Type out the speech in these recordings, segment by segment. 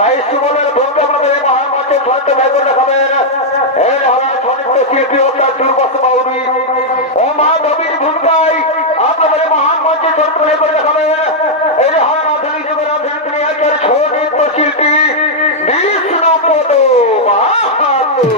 তাই সুবলের ভূমিকা আমাদের এই মহামঞ্চে ছড়িত ভাই করে দেখাবেন এর হারা ছড়িত শিল্পী ও তার দুর্বস বাউরি ও মাধবীর ভূমিকায় আপনাদের মহামঞ্চে ছড়িত ভাই করে দেখাবেন এর হারা আধুনিক যুগের আধুনিক একের ছড়িত শিল্পী বিষ্ণুপদ মাহাতো।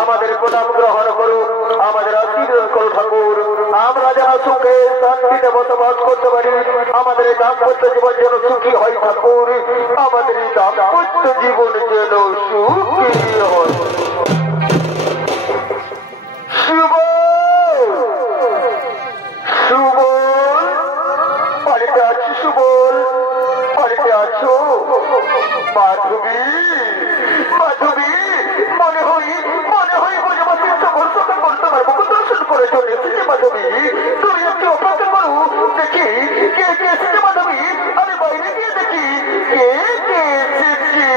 আমাদের প্রণাম গ্রহণ করুন, আমাদের আশীর্বাদ করুন ঠাকুর। আমরা যারা সুখে শান্তিতে বসবাস করতে পারি। আমাদের এই দাম্পত্য জীবন যেন সুখী হয় ঠাকুর, আমাদের এই দাম্পত্য জীবন যেন সুখী হয়। শুভ সুবল, বাড়িতে আছি সুবল, বাড়িতে আছো? মাধবী মাধবী, মনে হয় বজবাসীর সকল সকল করতে পারবো দর্শন করে চলে এসেছে। মাধবী তুমি একটু অপেক্ষা করো, দেখি কে কে এসেছে। মাধবী আমি বাইরে গিয়ে দেখি কে কে এসেছে।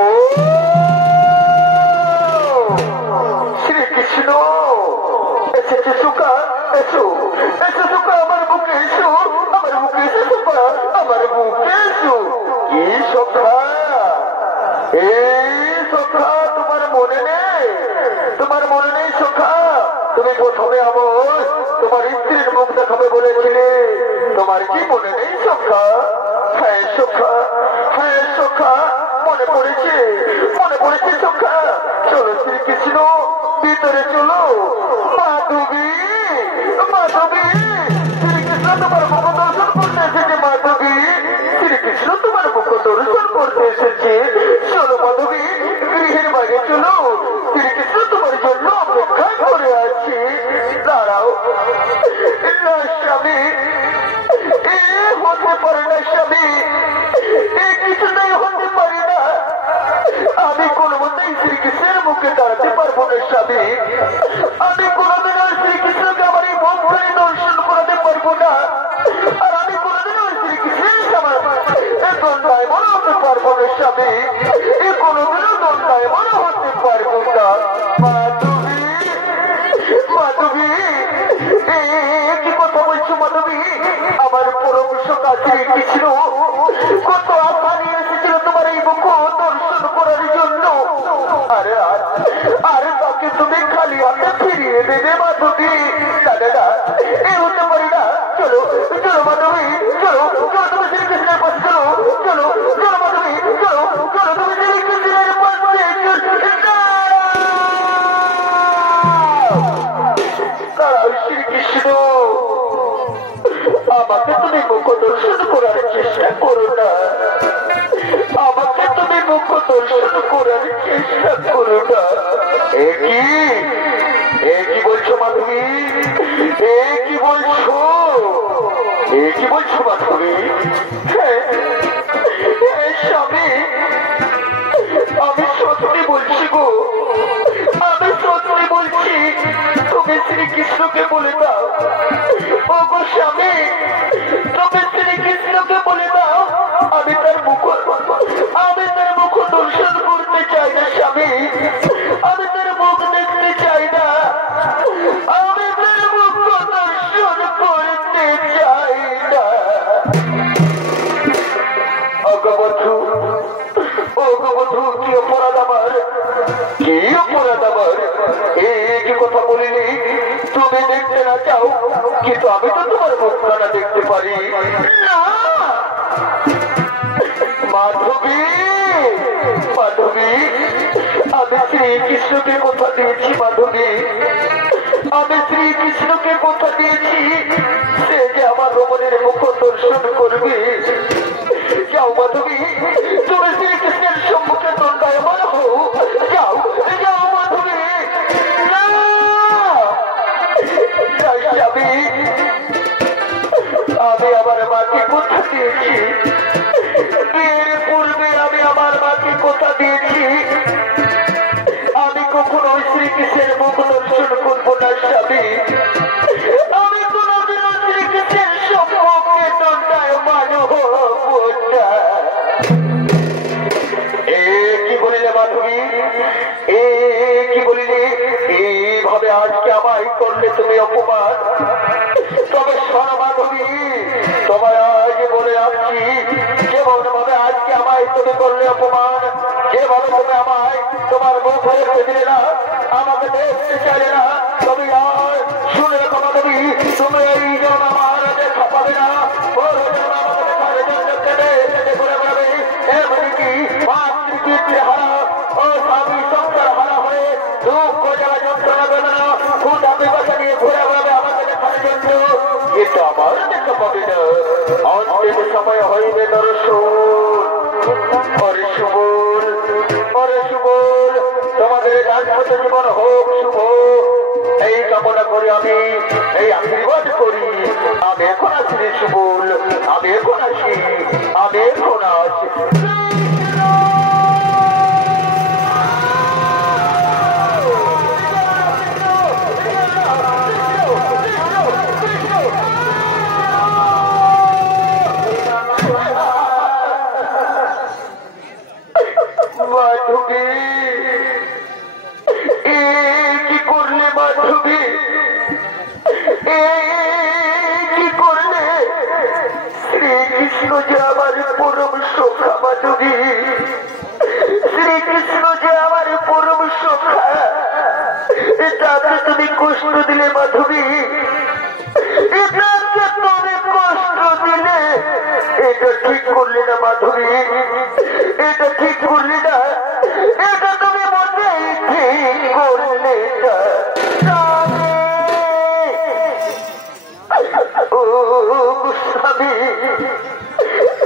ও শ্রীকৃষ্ণ এসেছে। সুখা এসো, এসো সুখা, আমার বুকে এসো, আমার বুকে এসে সুখা, আমার বুকে এসো। কি সখা, এই সখা তোমার মনে নেই? তোমার মনে নেই সখা? তুমি প্রথমে আমার তোমার স্ত্রীর মুখ দেখাবে বলেছিলে, তোমার কি মনে নেই সখা? হ্যাঁ সখা, হ্যাঁ সখা, মনে পড়েছে, মনে পড়েছে সখা। চলো শ্রীকৃষ্ণ ভিতরে চলো। মাধবী মাধবী, শ্রীকৃষ্ণ তোমার মুখ দর্শন করতে এসেছে। মাধবী শ্রীকৃষ্ণ তোমার মুখ দর্শন করতে এসেছে। চলো মাধবী গৃহের বাইরে চলো, শ্রীকৃষ্ণ তোমার জন্য অপেক্ষা করে আছে। দাঁড়াও না স্বামী, এ হতে পারে না স্বামী, এ কিছুতেই হতে পারে না। আমি কোনোমতেই শ্রীকৃষ্ণের মুখে দাঁড়াতে পারবো না স্বামী। আমি কোনোদিন শ্রীকৃষ্ণকে আমার এই মুখ ধরে দর্শন করাতে পারবো না। আর আমি কোনোদিন শ্রীকৃষ্ণের দণ্ডায় মনে হতে পারবো না স্বামী, এ কোনোদিনও দণ্ডায় মনে হতে পারবো না। মাধবী মাধবী, কি কথা বলছো মাধবী? আমার পরম সখা শ্রীকৃষ্ণ কত আশা নিয়ে এসেছিল তোমার এই মুখ দর্শন করার জন্য। আরে আরে তাকে তুমি খালি হাতে ফিরিয়ে দেবে মাধবী? দাদা এ হতে পারি না। চলো চলো মাধবী, চলো চলো, তুমি শ্রীকৃষ্ণের পাশে চলো, চলো চলো মাধবী, চলো চলো, তুমি শ্রীকৃষ্ণের পাশে। শ্রীকৃষ্ণ আমাকে তুমি মুখ দর্শন করার চেষ্টা করো না, আমাকে তুমি মুখ দর্শন করার চেষ্টা করো না। এ কি বলছো মাধবী? এ কি বলছো? এ কি বলছো মাধবী? স্বামী আমি সত্যি বলছি গো, আমি সত্যি বলছি। তুমি শ্রীকৃষ্ণকে বলে দাও, ও গো স্বামী তুমি শ্রীকৃষ্ণকে বলে দাও আমি তার মুখ দর্শন করতে চাই না স্বামী, আমি তার মুখ দেখতে চাই না, আমি তার মুখ দর্শন করতে চাই না। অগবধূ অগবধূ, কি অপরাধ আমার, কি অপরাধ আমার? কি কথা বলিনি? তুমি দেখতে না চাও, কিন্তু আমি তো তোমার মুখখানা দেখতে পারি না। মাধবী মাধবী, আমি শ্রীকৃষ্ণকে কথা দিয়েছি মাধবী, আমি শ্রীকৃষ্ণকে কথা দিয়েছি সে যে আমার রমণের মুখ দর্শন করবে। যাও মাধবী, তুমি শ্রীকৃষ্ণের সম্মুখে দণ্ডায়মান হও। যাও যাও মাধবী। আমি আমার মাকে কথা দিয়েছি, বিয়ের পূর্বে আমি আমার মাকে কথা দিয়েছি আমি কখনো শ্রীকৃষ্ণের মুখ দর্শন করবো না স্বামী, আমি কোনোদিন শ্রীকৃষ্ণের সম্মুখে দণ্ডায়মান হবো না। কি বলিলে মাধবী, কি বলিলে? এইভাবে আজকে আমায় করলে তুমি অপমান। তবে শোনো মাধবী, তোমায় আজ বলে আসছি, যেমন ভাবে আজকে আমায় তুমি করলে অপমান, যেভাবে তুমি আমায় তোমার মুখ দেখতে দিলে না, আমাকে দেখতে চাইলে না, তুমি আর শুনে রেখো মাধবী, তুমি এই জন আমার দেখা পাবে না, আমাকে দেখার জন্য ঘুরে বেড়াবে। এমনকি মাতৃপিতৃ হারা ও স্বামী সংসার হারা হয়ে দুঃখ জ্বালা যন্ত্রণা বেদনা খুব আমি বাসা নিয়ে ঘুরে বেড়াবে আমাকে দেখার জন্য। কিন্তু আমার আর দেখা পাবি না। অন্তিম সময় হইবে দর্শন। ওরে সুবল, ওরে সুবল, তোমাদের দাম্পত্য জীবন হোক শুভ, এই কামনা করি আমি, এই আশীর্বাদ করি। আমি এখন আছি রে সুবল, আমি এখন আছি, আমি এখন আছি। কি করলে মাধবী, কি করলে? শ্রীকৃষ্ণ যে আমার পরম সখা মাধবী, শ্রীকৃষ্ণ যে আমার পরম সখা, তাকে তুমি কষ্ট দিলে মাধবী, এটাকে তুমি কষ্ট দিলে। এটা ঠিক করলে না মাধবী, এটা ঠিক করলে না, এটা তুমি মোটেই ঠিক করলে না। স্বামী,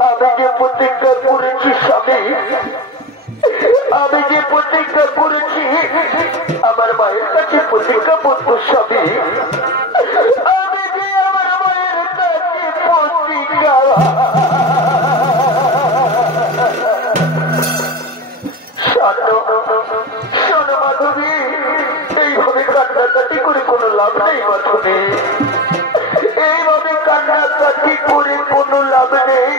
আমি যে প্রতিজ্ঞা করেছি স্বামী, আমি যে প্রতিজ্ঞা করেছি, আমার মায়ের কাছে প্রতিজ্ঞা বলবো স্বামী, আমি যে আমার মায়ের কাছে প্রতিজ্ঞা। শোনো মাধবী, এইভাবে কান্নাকাটি করে কোনো লাভ নেই মাধবী, এইভাবে কান্নাকাটি করে কোনো লাভ নেই।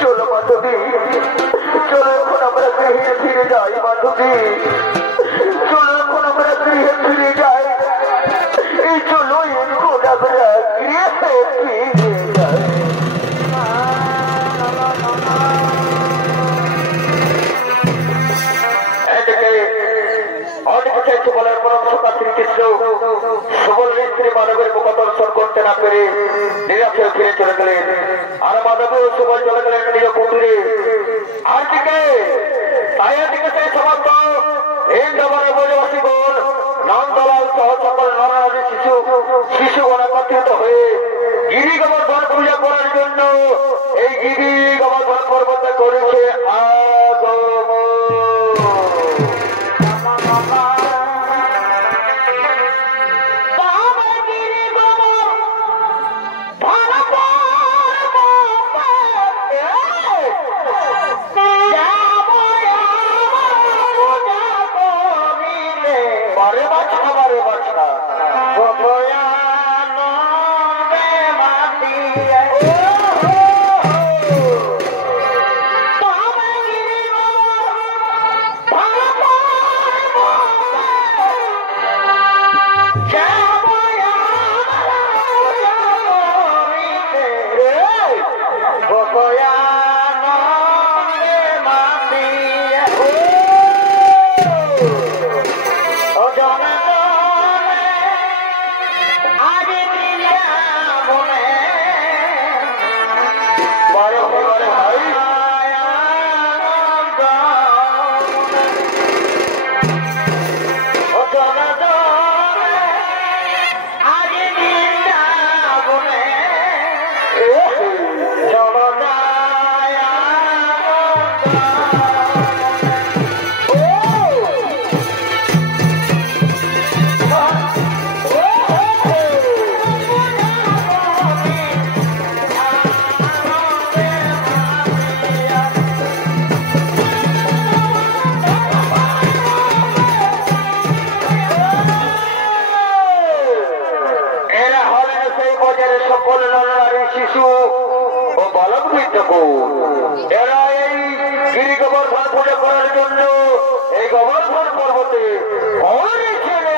চলো মাধবী, চলো এখন আমরা গৃহে ফিরে যাই মাধবী, চলো এখন আমরা গৃহে ফিরে যাই, এই চলো এখন আমরা গৃহে ফিরে যাই। বলার পরম সখা শ্রীকৃষ্ণ সুবল স্ত্রী মাধবের মুখ দর্শন করতে না পেরে নিরাশে ফিরে চলে গেলেন। আর মাধব ও সুবল চলে গেলেন নিজ কুটিরে। আর দিকে তাইয়ের দিকে সেই সমস্ত হিন্দবনের ব্রজবাসীগণ নন্দলাল সহ সকল নরনারী শিশুগণ একত্রিত হয়ে গিরি গোবর্ধন পূজা করার জন্য এই গিরি গোবর্ধন পর্বতে করেছে আগমন। এরা এই গিরি গোবর্ধন পূজা করার জন্য এই গোবর্ধন পর্বতে অনেক ছেলে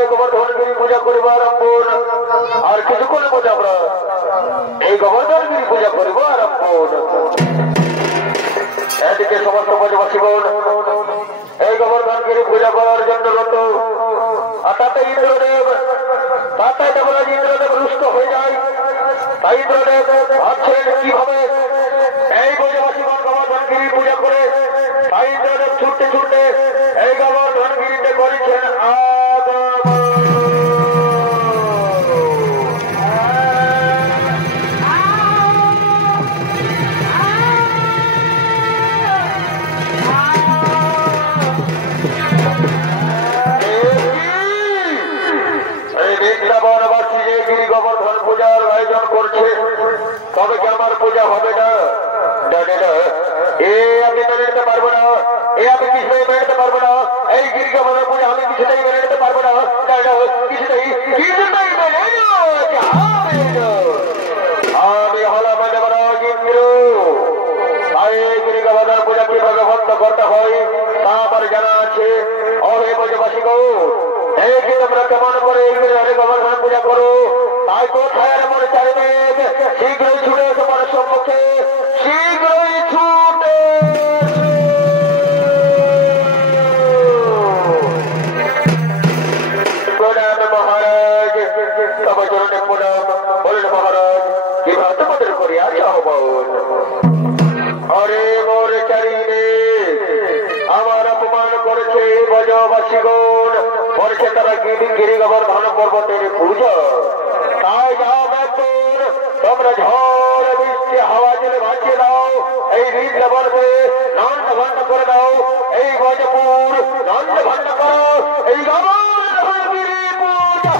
এই গোবর্ধনগিরি পূজা করিব আরম্ভ আর কিছুক্ষণ পূজা আমরা এই গোবর্ধনগিরি পূজা করিব আরম্ভ এদিকে সমস্ত ব্রজবাসীগণ এই গোবর্ধনগিরি পূজা করার জন্য রত আর তাতে ইন্দ্রদেব ইন্দ্রদেব রুষ্ট হয়ে যায় তাই ইন্দ্রদেব ভাবছিলেন কিভাবে এই ব্রজবাসীগণ গোবর্ধনগিরি পূজা করে তাই ইন্দ্রদেব ছুটতে ছুটতে এই গোবর্ধনগিরিতে করেছেন গোবর্ধন পূজার আয়োজন করছে তবে কি আমার পূজা হবে না আমি মেনে নিতে পারবো না আমি কিছুতেই মেনে নিতে পারবো না এই গিরি গোবর্ধন পূজা আমি কিছুতেই মেনে নিতে পারবো না কিছুতেই আমি হলাম দেবরাজ ইন্দ্র তাই গিরি গোবর্ধন পূজা কিভাবে বন্ধ করতে হয় তা আমার জানা আছে অহে ব্রজবাসী গো এই কি তোমরা কেমন করে এই গোবর্ধন পূজা করো তাই কোথায় মনে চাইবে শীঘ্রই ছুটে তোমার সম্মুখে শীঘ্রই ছুটে প্রণাম মহারাজ তবে চরণে প্রণাম বলেন মহারাজ কিভাবে তোমাদের করিয়া আহ্বান হরে মোর চারিনে আমার অপমান করেছে ব্রজবাসীগণ করছে তারা গিরি গোবর্ধন পর্বতের পূজা তাই যাও ব্যাকুর তোমরা ঝড় বৃষ্টি হাওয়া জলে ভাসিয়ে দাও এই বীজ বর্বে নন্দ ভণ্ড করে দাও এই ব্রজপুর নন্দ ভণ্ড করো এই গোবর্ধনগিরি পূজা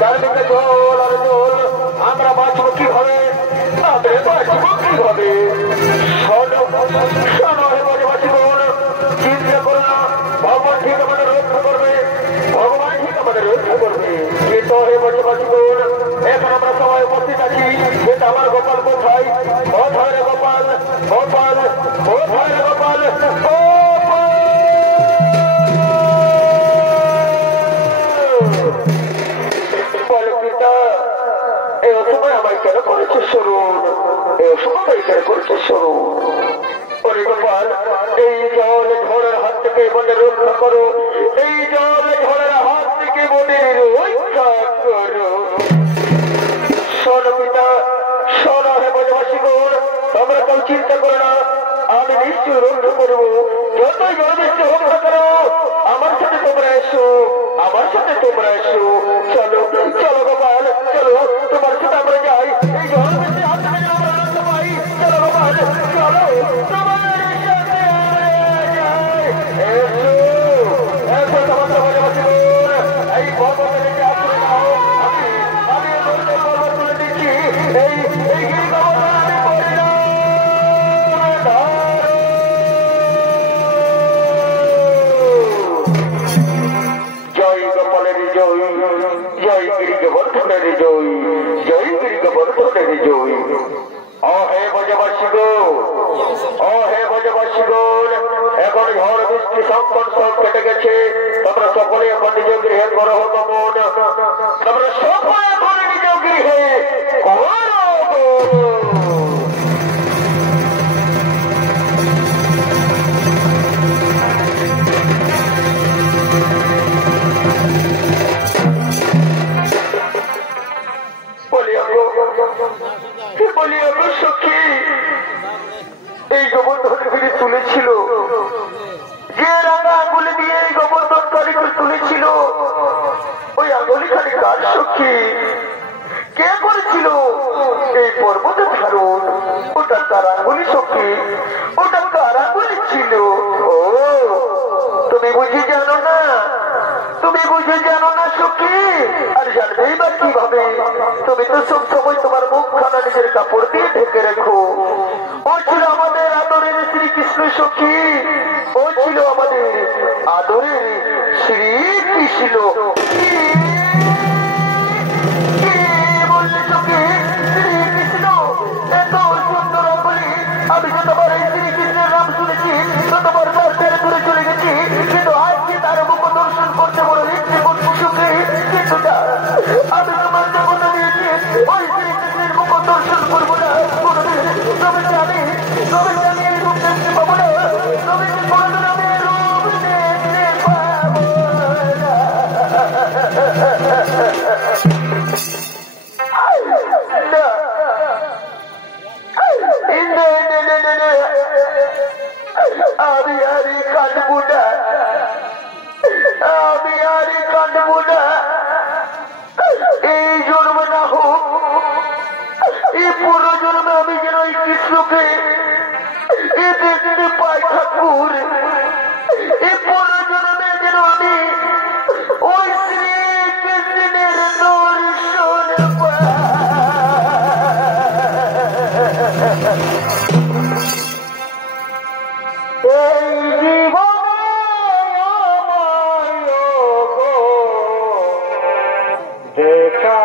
চারদিকে জল আর জল, আমরা বাঁচব কিভাবে, তাদের বাঁচব কিভাবে? শোনো হে ব্রজবাসী বোন, চিন্তা করো না, ভগবান ঠিক আমাদের রক্ষা করবে, ভগবান ঠিক আমাদের রক্ষা করবে। কিন্তু হে ব্রজবাসী বোন, এখন আমরা সবাই উপস্থিত আছি, কিন্তু আমার গোপাল কোথায়? কোথায় রে গোপাল? গোপাল কোথায় রে গোপাল? বলে পিতা, এই অসময় আমায় কেন করেছে স্মরণ? এই অসময় আমায় কেন করেছে স্মরণ? ওরে গোপাল, এই জল ঝড়ের হাত থেকে বনে রক্ষা করো, এই জল ঝড়ের হাত থেকে বনে রক্ষা করো। শোনো পিতা, শোনো হে ব্রজবাসী বোন, তোমরা কেউ চিন্তা করো না, আমি নিশ্চয় রক্ষা করবো। যতই জল বৃষ্টি হোক না কেন, আমার সাথে তোমরা এসো, আমার সাথে তোমরা এসো। চলো চলো গোপাল, চলো তোমার সাথে আমরা যাই, এই জল বৃষ্টি হাত থেকে আমরা রক্ষা পাই। চলো গোপাল, চলো তোমার সাথে আমরা যাই। এসো এসো তোমার ব্রজবাসী বোন, এই পর্বতে থেকে আশ্রয় নাও। আমি পর্বত তুলে দিচ্ছি, এই গিরি গোবর্ধন আমি পরিণাম। জয় গোপালের জয়, জয় গিরি গোবর্ধনের জয়, জয় গিরি গোবর্ধনের জয়। ও হে ব্রজবাসী গো, ও হে ব্রজবাসী গণ, এখন ঝড় বৃষ্টি সংকট সব কেটে গেছে, তোমরা সকলে এখন নিজ গৃহে করো গমন, তোমরা সকলে এখন নিজ গৃহে করো। সখী, এই গোবর্ধন ফিরে তুলেছিল, যে রাঙা আঙুলি দিয়ে এই গোবর্ধন কারিগর তুলেছিল, ওই আঙুলি খালি কার সখী? কে করেছিল এই পর্বতে ধারণ? ওটা কার আঙুলি সখী? ওটা কার আঙুলি ছিল? ও তুমি বুঝে জানো না, তুমি বুঝে জানো না সখী? আর জানবেই বা কিভাবে? তুমি তো সব সময় তোমার মুখখানা নিজের কাপড় দিয়ে ঢেকে রেখো। ও ছিল আমাদের আদরের শ্রীকৃষ্ণ সখী, ও ছিল আমাদের আদরের শ্রীকৃষ্ণ। বললে সখী, শ্রীকৃষ্ণ এত সুন্দর অঙ্গলি, আমি যতবার এই শ্রীকৃষ্ণের নাম শুনেছি ততবার তার ছেড়ে দূরে চলে গেছি, কিন্তু আজকে তার মুখ দর্শন করতে বড় ইচ্ছে করছি সখী। কিন্তু আমি তোমার কথা দিয়েছি, ওই শ্রীকৃষ্ণের মুখ দর্শন করবো না কোনোদিন। তবে আমি এই রূপ দেখতে পাবো না, তবে কোনোদিন আমি এই রূপ দেখতে পাবো না। আমি আরে কাঁদবো না, আমি আরে কাঁদবো না। এই জন্ম না হোক, এই পুরো জন্মে আমি যেন এই কৃষ্ণকে দেখতে পাই ঠাকুর। এই পুরো জন্মে যেন আমি ওই শ্রীকৃষ্ণের দর্শন পাই। এই জীবনে দেখা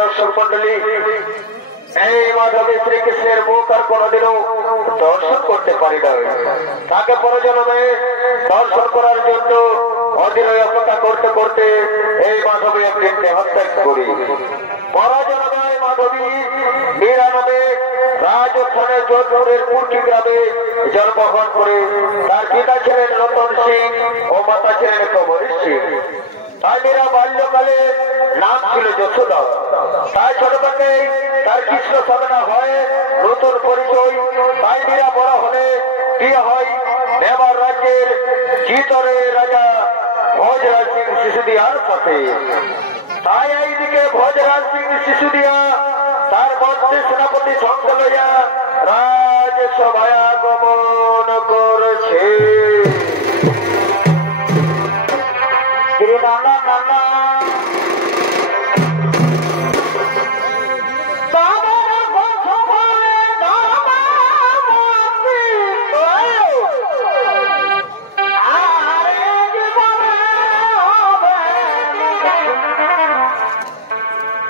দর্শক মন্ডলী, এই মাধবী শ্রীকৃষ্ণের মুখ আর কোনদিনও দর্শন করতে পারি না। তাকে পরজন্মে দর্শন করার জন্য অধীর অপেক্ষা করতে করতে এই মাধবী একদিন দেহত্যাগ করি। পরজন্মে 1992 রাজস্থানের যোধপুরের কুর্কি গ্রামে জন্মগ্রহণ করে। তার পিতা ছিলেন রতন সিং ও মাতা ছিলেন কমল সিং। তাই মীরা বাল্যকালে নাম ছিল যশোদা। তাই ছোট থেকে তার কৃষ্ণ সাধনা হয়, নতুন পরিচয়। তাই মীরা বড় হলে বিয়ে হয় মেবার রাজ্যের চিতরে রাজা ভোজরাজ সিং সিসোদিয়ার সাথে। তাই এইদিকে ভোজরাজ সিং সিসোদিয়া তার মধ্যে সেনাপতি সঙ্গে লইয়া রাজসভায় আগমন করছে। নানা নানা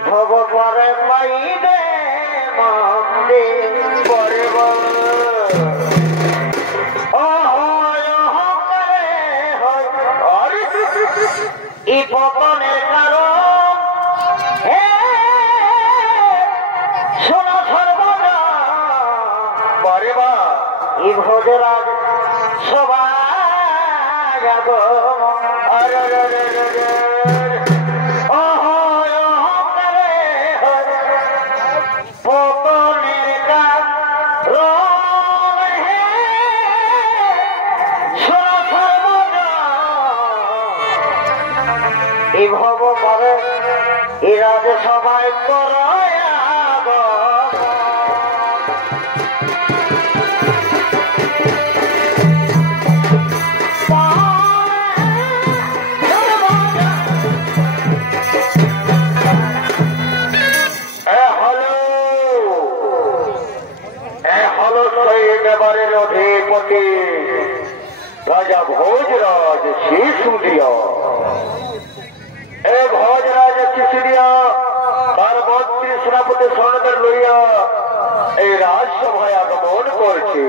ভগবারে পাইবে মন্দে পরে এই পতনের কারণ শোনো সর্বদা পরে বা এই ভোজরাজ সবাই ভব করে এরা যে সবাই করায় এবারের অধিপতি রাজা ভোজরাজ সিসোদিয়া। ভোজরাজ সিসোদিয়া তার মন্ত্রী সেনাপতি সৈন্যদের লইয়া এই রাজসভায় আগমন করছে।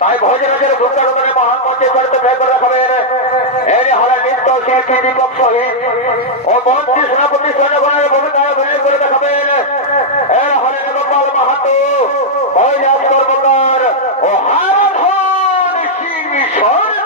তাই ভোজরাজের ভূতাগমনে মহান মঞ্চে চরিত্র ত্যাগ করে রাখবেন এর হারা নৃত্য শিল্পী দীপক সহিত ও মন্ত্রী সেনাপতি সৈন্যগণের ভূমিকা অভিনয় করে দেখাবেন এর হারে গোপাল মাহাতো, কৈলাস কর্মকার ও হারাধন সিং সর্দার।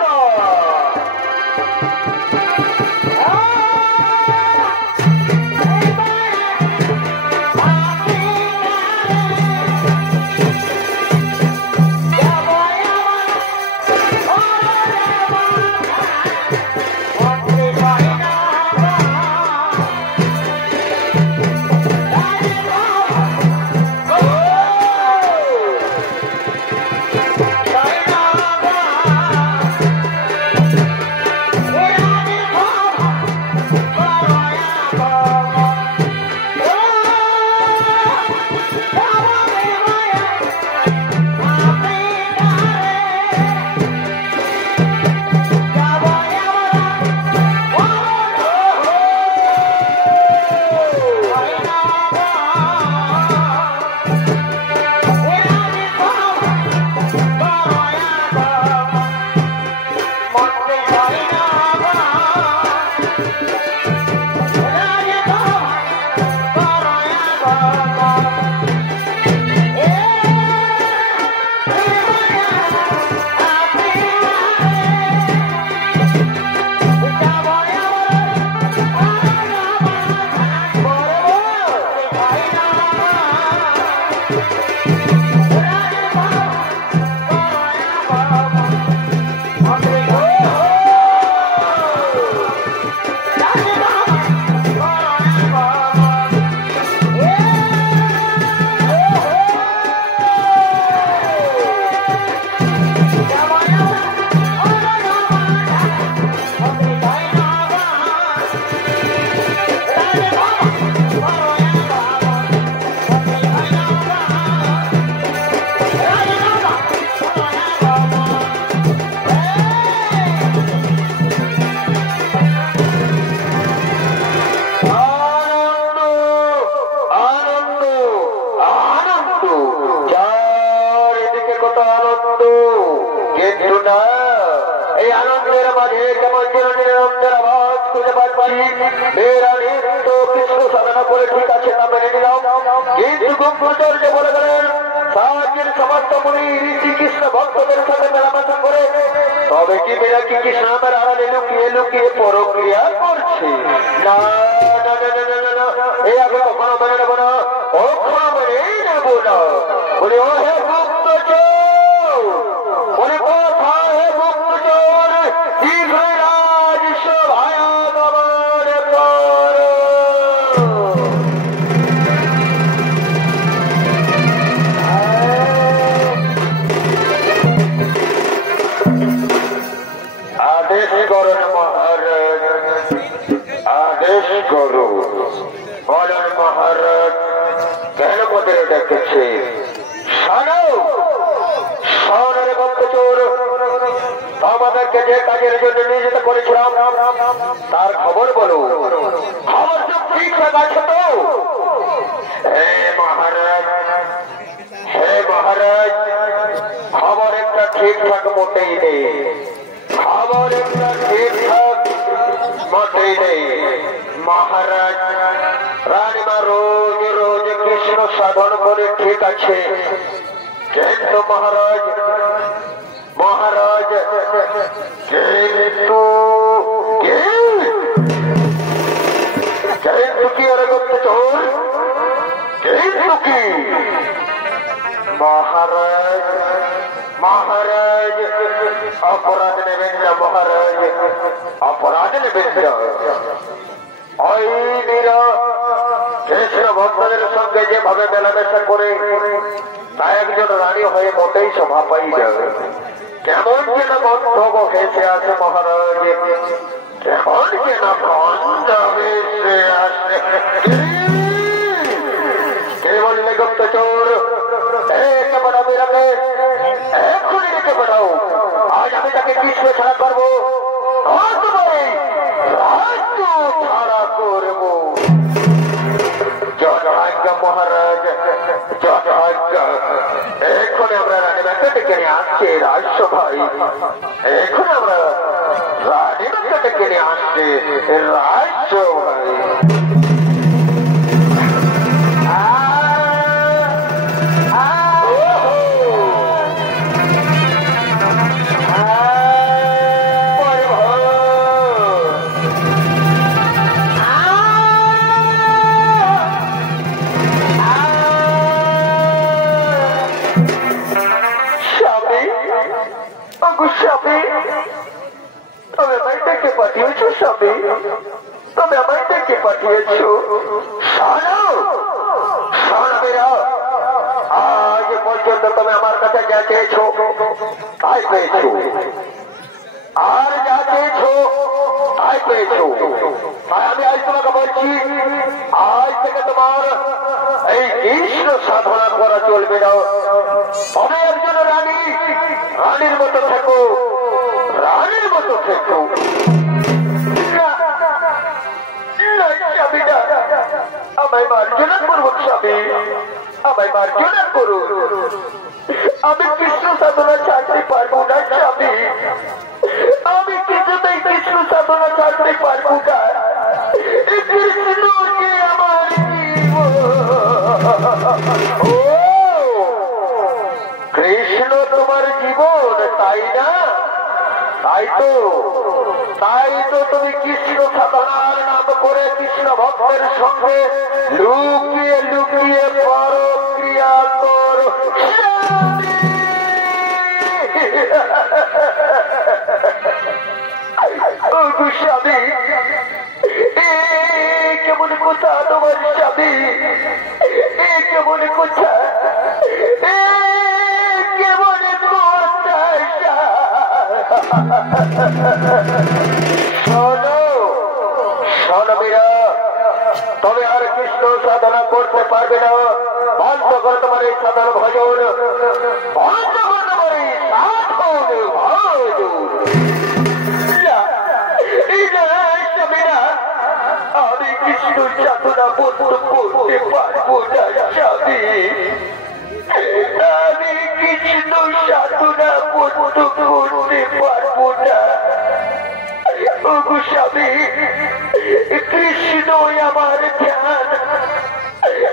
বলে ঠিক আছে তা মেনে নিলাম, কিন্তু গুপ্তচর যে বলে গেলেন সাহায্যের সমস্ত মুনি ঋষি কৃষ্ণ ভক্তদের সাথে মেলামেশা করে তবে কি মেলাকি কৃষ্ণ নামের আড়ালে লুকিয়ে লুকিয়ে পরক্রিয়া করছে। না না না না না না, এই আগে কখনো মেনে নেবো না, কখনো মেনেই নেবো না। বলে ও হে গুপ্তচর, বলে কথা হে গুপ্তচর, দীর্ঘরাজ সভায়া গমন কর। আদেশ করুন মহারাজ, আদেশ করুন। বলুন মহারাজ, কেন পদের ডেকেছে? শোনো শোনের গুপ্তচর, আমাদেরকে যে কাজের জন্য নিয়োজিত করেছিলাম তার খবর বলো। খবর সব ঠিকঠাক আছে তো? হে মহারাজ, হে মহারাজ, খবর একটা ঠিকঠাক মোটেই নেই, খবর একটা ঠিকঠাক মোটেই নেই। মহারাজ, রানীমা রোজ রোজ কৃষ্ণ সাধন করে ঠিক আছে, কিন্তু মহারাজ মহারাজ কিন্তু কি আরে গুপ্তচর, কিন্তু কি মহারাজ? মহারাজ অপরাধ নেবেন না মহারাজ, অপরাধ নেবেন না। ওই বীরা কৃষ্ণ ভক্তদের সঙ্গে যেভাবে মেলামেশা করে তা একজন রানী হয়ে মোটেই শোভা পাই যাবে। কেমন যেন গন্ধব ভেসে আসে মহারাজ, কেমন যেন গন্ধ ভেসে আসে। কে বললে গুপ্তচর? একে বড় বীরাকে এক্ষুনি রেখে পাঠাও, আজ আমি তাকে কৃষ্ণ ছাড়া করবো, রাজ্য ছাড়া করবো। জনভাগ্য মহারাজ, জনভাগ্য। এখন আমরা রানীমাকে ডেকে নিয়ে আসছি রাজ্য ভাই, এখন আমরা রানীমাকে ডেকে নিয়ে আসছি রাজ্য ভাই। তুমি আমায় ডেকে পাঠিয়েছো স্বামী, তুমি আমায় ডেকে পাঠিয়েছো। আজ পর্যন্ত তুমি আমার কাছে যা চেয়েছো তাই পেয়েছো, আর যা চেয়েছো তাই পেয়েছো। তাই আমি আজ তোমাকে বলছি, আজ থেকে তোমার এই কৃষ্ণ সাধনা করা চলবে না। তবে একজন রানী, রানীর মতো থেকো, রানীর মতো থেকো। আমায় মার্জনা করুন স্বামী, আমায় মার্জনা করুন। আমি কৃষ্ণ সাধনা ছাড়তে পারবো না স্বামী, আমি কিছুতেই কৃষ্ণ সাধনা ছাড়তে পারবো না। কৃষ্ণকে আমার কৃষ্ণ তোমার জীবন, তাই না? তাই তো তুমি কৃষ্ণ সাধনার নাম করে কৃষ্ণ ভক্তের সঙ্গে লুকিয়ে লুকিয়ে পরক্রিয়া করো। স্বামী, কেমন কথা তোমার স্বামী, কেমন কথা, কেমন কথা। শোনো শোনো বীরা, তবে আর কৃষ্ণ সাধনা করতে পারবে না। বন্ধ করে তোমার এই সাধন ভজন, বন্ধ করে তোমার এই সাধন ভজন। আমি কৃষ্ণ সাধনা বন্ধ করতে পারবো না স্বামী, আমি কৃষ্ণ সাধনা বন্ধ করতে পারবো না। স্বামী কৃষ্ণ আমার জ্ঞান,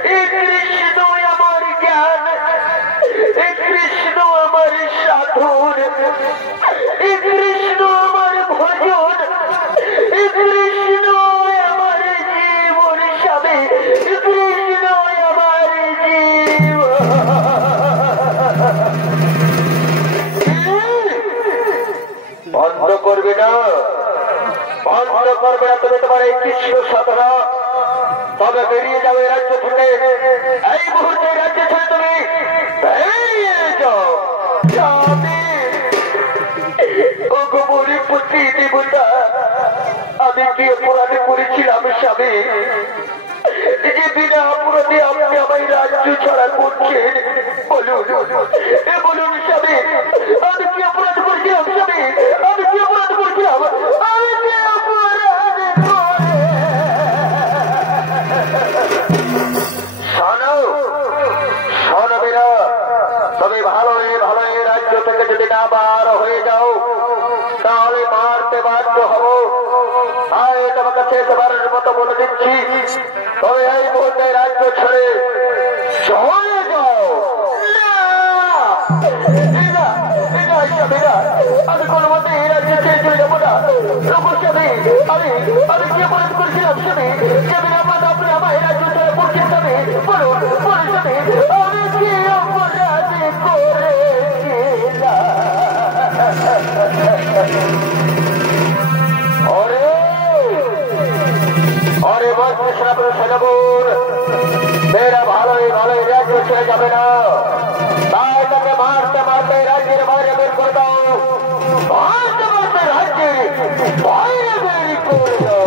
কৃষ্ণ আমার জ্ঞান, কৃষ্ণ আমার সাধন, কৃষ্ণ আমার ভজন, কৃষ্ণ আমার জীবন স্বামী, কৃষ্ণ আমার জীবন। বন্ধ করবে না, বন্ধ করবে না, তবে তোমার এই কৃষ্ণ সাধনা, তবে বেরিয়ে যাও এই রাজ্য থেকে, এই মুহূর্তে রাজ্য ছেড়ে তুমি বেরিয়ে যাও। দেবতা আমি কি অপরাধ করেছিলাম স্বামী, যে বিনা অপরাধে আপনি আমায় রাজ্য ছাড়া করছেন? বলুন বলুন স্বামী, আমি কি অপরাধ করেছিলাম স্বামী, আমি কি অপরাধ করেছিলাম, আমি কি অপরাধ শোনবেরা, তবে ভালো রাজ্য থেকে যদি না বার হয়ে যাও তাহলে মারতে বাধ্য হব। তোমার কাছে এবারের মতো বলে দিচ্ছি, তবে এই মুহূর্তে রাজ্য ছেড়ে চলে যাও। আমি কোনো মতে এই রাজ্যে ছেড়ে চলে যাবো না। আমি কি অপরাধ করেছিলাম স্বামী, আপনি আমার এই রাজ্য ছেড়ে পড়ছেন স্বামী? বলুন বলুন স্বামী, আমি কি অপরাধ করেছিলাম? अरे बस मेरा भालोई राज्य ছেড়ে যাবে না, তাই তাকে মারতে মারতে রাজ্যের বাইরে বের করে দাও, মারতে মারতে রাজ্যের বাইরে বের করে দাও।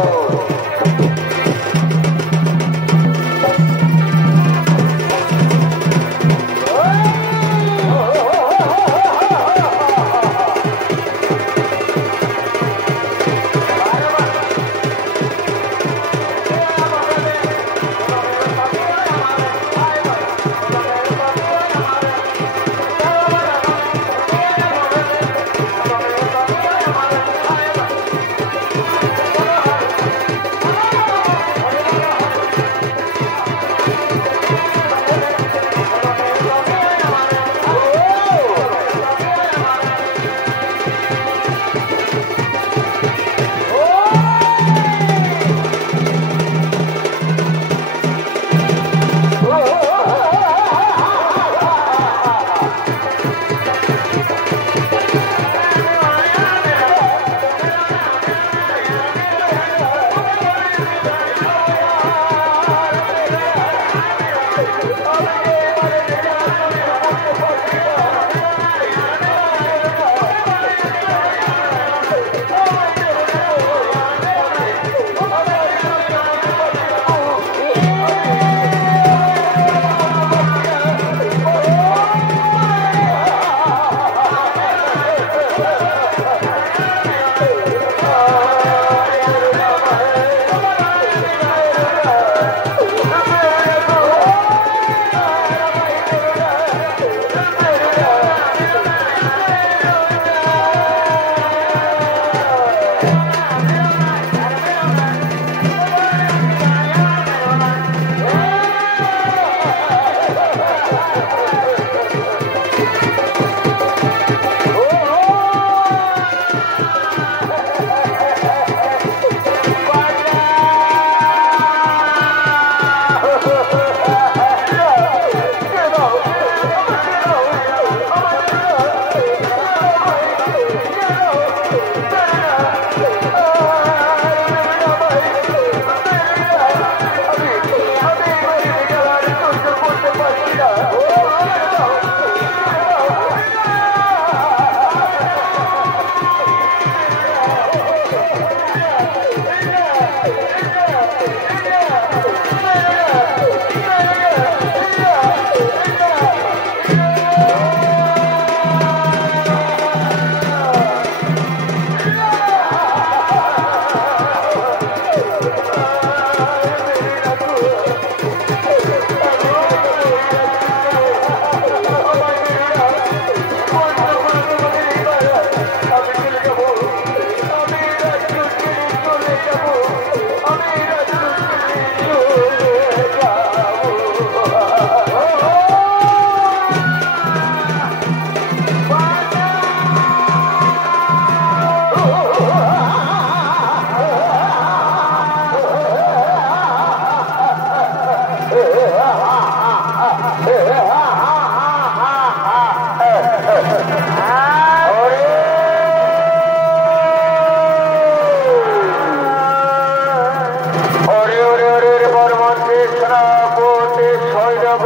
যাব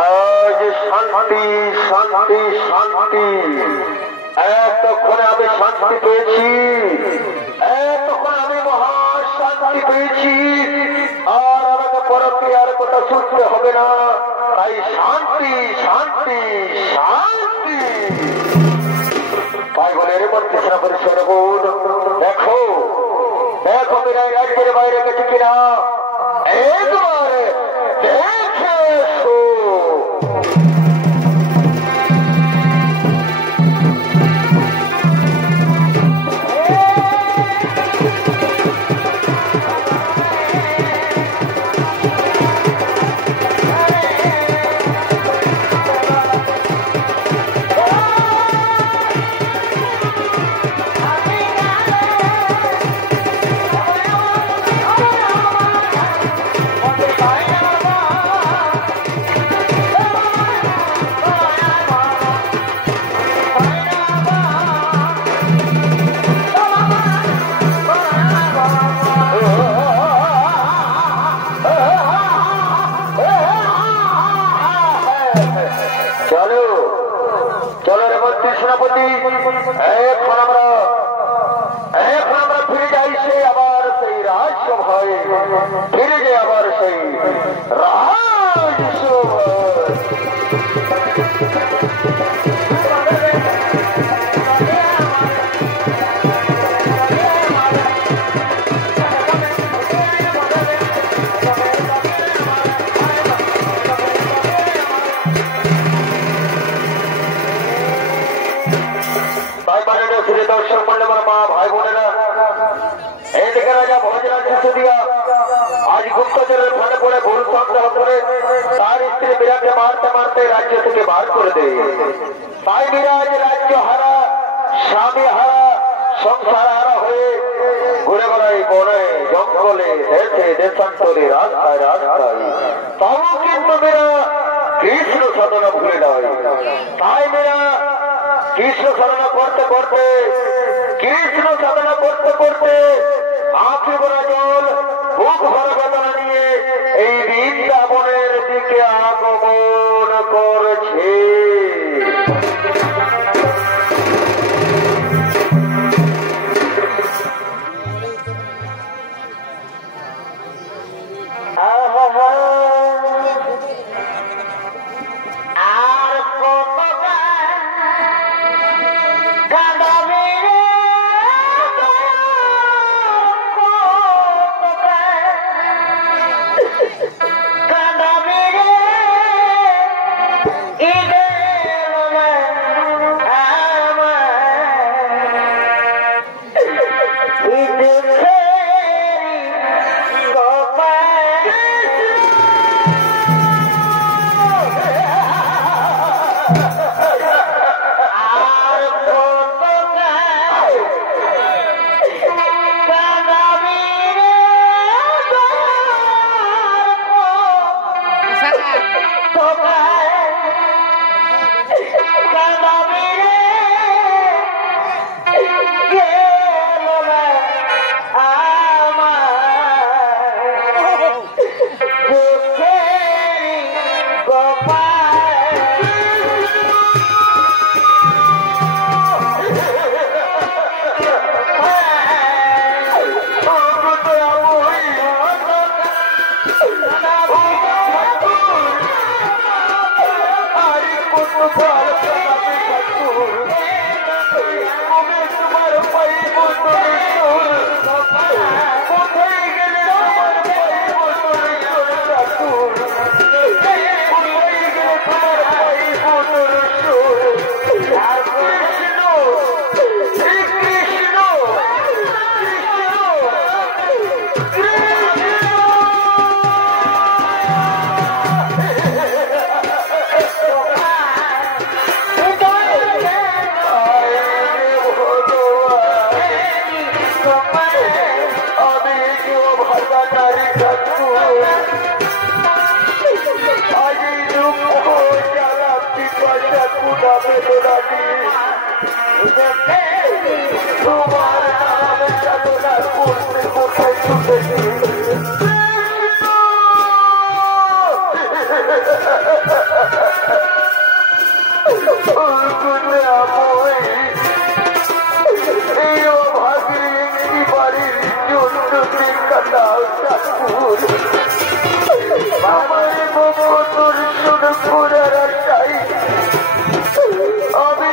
আজ শান্তি শান্তি শান্তি এতক্ষণে আমি শান্তি পেয়েছি এতক্ষণে আমি মহা শান্তি পেয়েছি আর আমাকে পরক্রিয়ার কথা শুনতে হবে না তাই শান্তি শান্তি শান্তি তাই বলে এরপর কৃষ্ণ পরিষ্কার বোধ দেখো দেখো মেরা রাজ্যের বাইরে গেছে কিনা একবার দেখে এসো दर्शक मंडल भाई बोनेरा राजा भोजराज सिसोदिया आज गुप्तचर फंड पड़े भूल संदेह करे तार स्त्री मीरा के मारते मारते राज्य से बाहर कर दे ताई मीरा आज राज्य हारा स्वामी हारा संसार हारा हुए घुरे बेड़ाई बने जंगले देशे देशान्तरे रास्ताय रास्ताय तबु किन्तु मीरा कृष्ण साधना भूले नहीं ताई मीरा कृष्ण साधना करते करते कृष्ण साधना करते करते आँखि भरा जल बुक भरा बेदना निये এই বৃন্দাবনের দিকে আগমন করছে আমার মুখ তোর শুরু করার আশায় আমি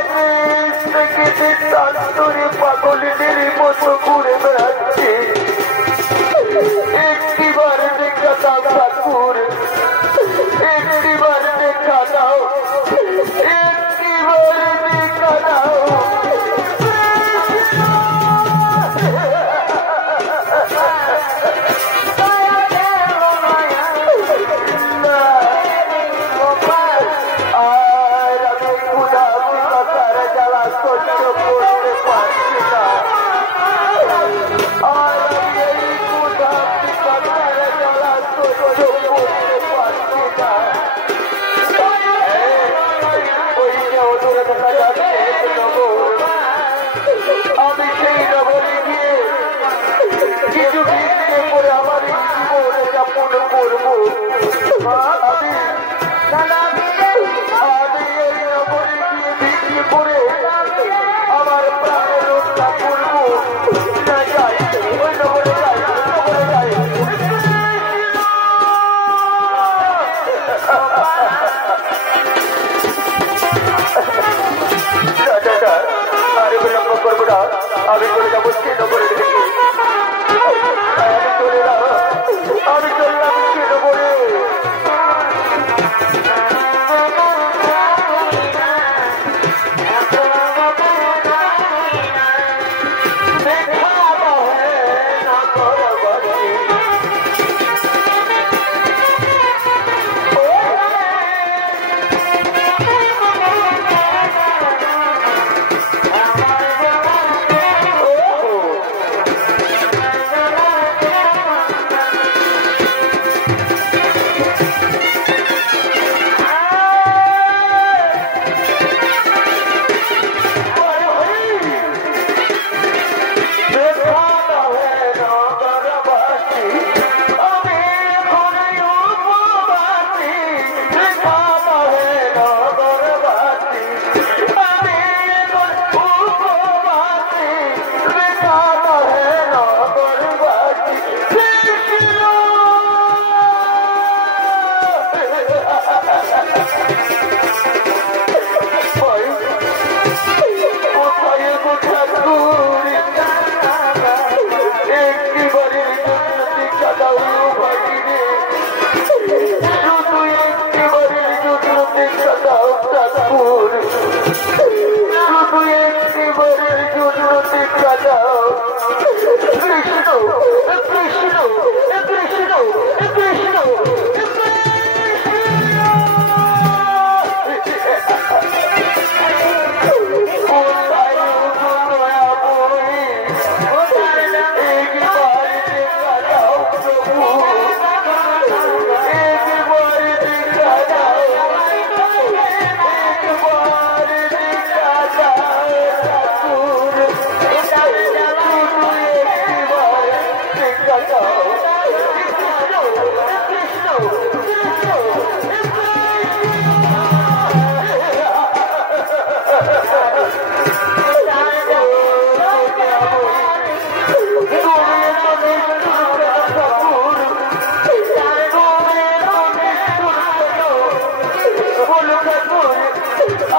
থেকে তান্তরে পাগলের মতো ঘুরে বেড়াচ্ছি। একটিবার দেখা দাও ঠাকুর, একটিবার দেখা দাও, একটিবার দেখা দাও। আর আমি ক্ষুধা পিপাসার জ্বালা সহ্য করতে পারছি না। আর আমি এই ক্ষুধা পিপাসার জ্বালা সহ্য করতে পারছি না। ওই যে অদূরে দেখা যাচ্ছে নগর, আমি সেই নগরে গিয়ে কিছু ভিড়ে করে আমার এই জীবন যাপন করবো। আমি এই নগরে গিয়ে বিক্রি করে আমার প্রাণের রক্ষা করবো। না যাই, ওই নগরে যাই, নগরে যাই। আরে বিলম্ব করবো না, আমি চলে যাবো সে নগরের দিকে। আমি চললাম সে নগরে।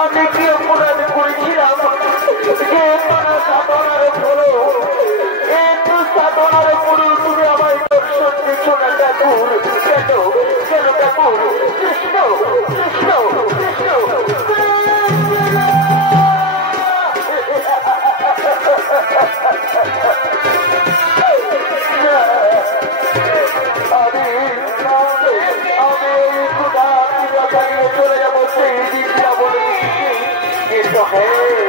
আমি কি অপরাধ করেছিলাম যে সাধনার ফলো একটু সাধনার ফলো তুমি আমায় দর্শন দিচ্ছ না ঠাকুর? কেন কেন ঠাকুর? কৃষ্ণ কৃষ্ণ কৃষ্ণ চলে যাবো সেই দিকটা বলে কিন্তু হ্যাঁ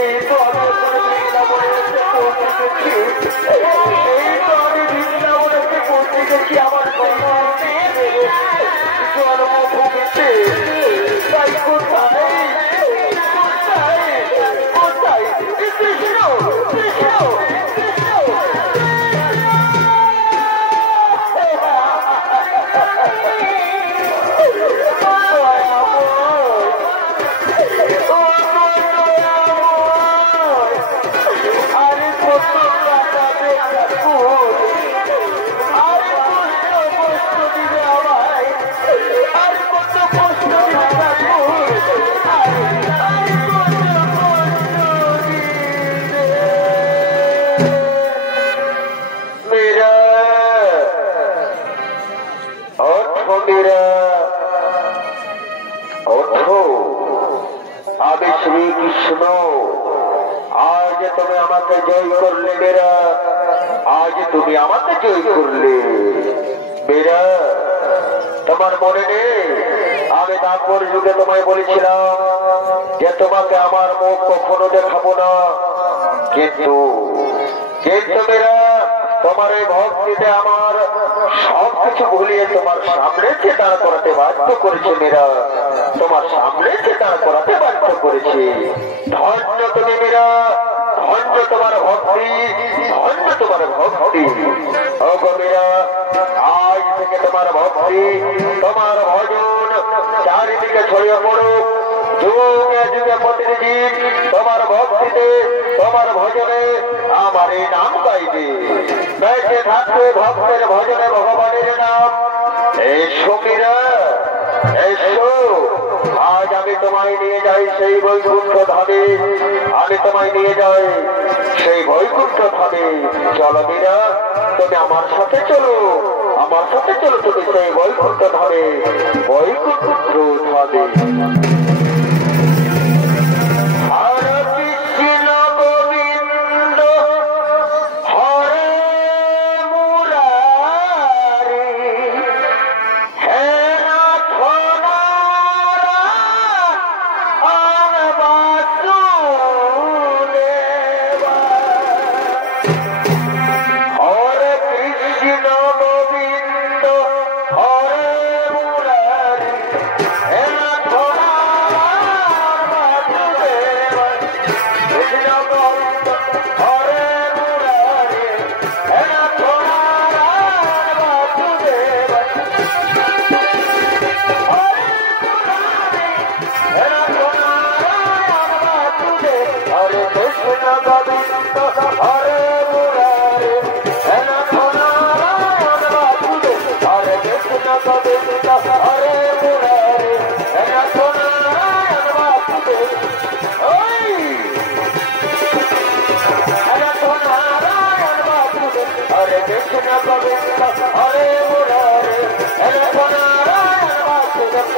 এই তো আমি বৃন্দাবনে পৌঁছে গেছি, এই তো আমি বৃন্দাবনে পৌঁছে গেছি আমার জন্মভূমিতে। তাই কোথায় কোথায় কোথায় কৃষ্ণ কৃষ্ণ আরে মেরা ওঠো আমি শ্রীকৃষ্ণ আজ তুমি আমাকে জয় করলে মেরা আজ তুমি আমাকে জয় করলে মেরা তোমার মনে নেই আমি তারপর যুগে তোমায় বলেছিলাম যে তোমাকে আমার মুখ কখনো দেখাবো না কিন্তু মেরা তোমার এই ভক্তিতে আমার সবকিছু ভুলিয়ে তোমার সামনে দাঁড় করাতে বাধ্য করেছে মেরা তোমার সামনে দাঁড় করাতে বাধ্য করেছে ধন্য তুমি মেরা ধন্য তোমার ভক্তি ধন্য তোমার ভক্তি ও গো মেরা আজ থেকে তোমার ভক্তি তোমার ভজন চারিদিকে ছড়িয়ে পড়ুক যুগে যুগে প্রতিদিন তোমার ভক্তিতে তোমার ভজনে আমার এই নাম গাইবে বেঁচে থাকবে ভক্তের ভজনে ভগবানের নাম এসো মীরা এসো আজ আমি তোমায় নিয়ে যাই সেই বৈকুণ্ঠ ধামে আমি তোমায় নিয়ে যাই সেই বৈকুণ্ঠ ধামে চলো মীরা তুমি আমার সাথে চলো তুমি সেই বৈকুণ্ঠ ধামে বৈকুণ্ঠ ধামে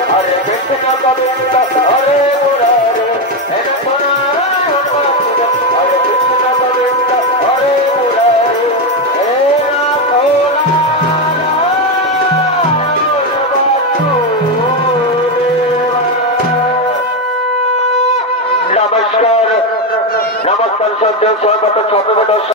Hare Krishna Govinda